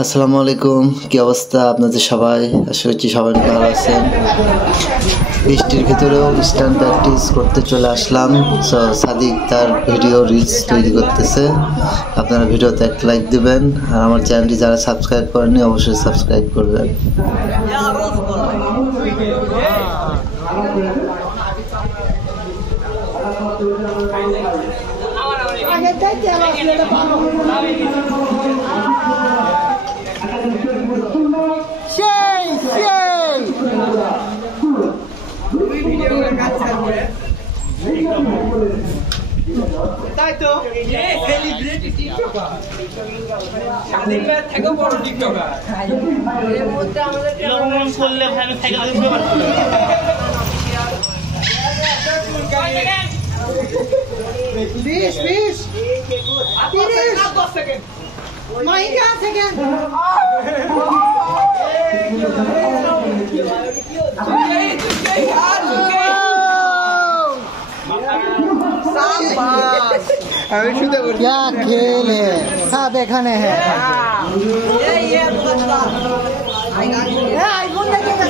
আসসালামু আলাইকুম, কি অবস্থা আপনাদের সবাই? আশা করছি সবাই ভালো আছেন। বৃষ্টির ভিতরেও স্ট্যান্ড প্র্যাকটিস করতে চলে আসলাম। সাদিক তার ভিডিও রিলস তৈরি করতেছে। আপনারা ভিডিওতে একটা লাইক দিবেন, আর আমার চ্যানেলটি যারা সাবস্ক্রাইব করেননি অবশ্যই সাবস্ক্রাইব করবেন। তাই তো সেলিব্রিটি টিকটকার স্বাধীন ভাই থেকে বড় টিকটকার এর মধ্যে আমাদের এরকম করলে ভাই থেকে আসবে বিশ 10 সেকেন্ড মাইকা সেকেন্ড क्या खेल है सब एखाने है। आईफोन देखेगा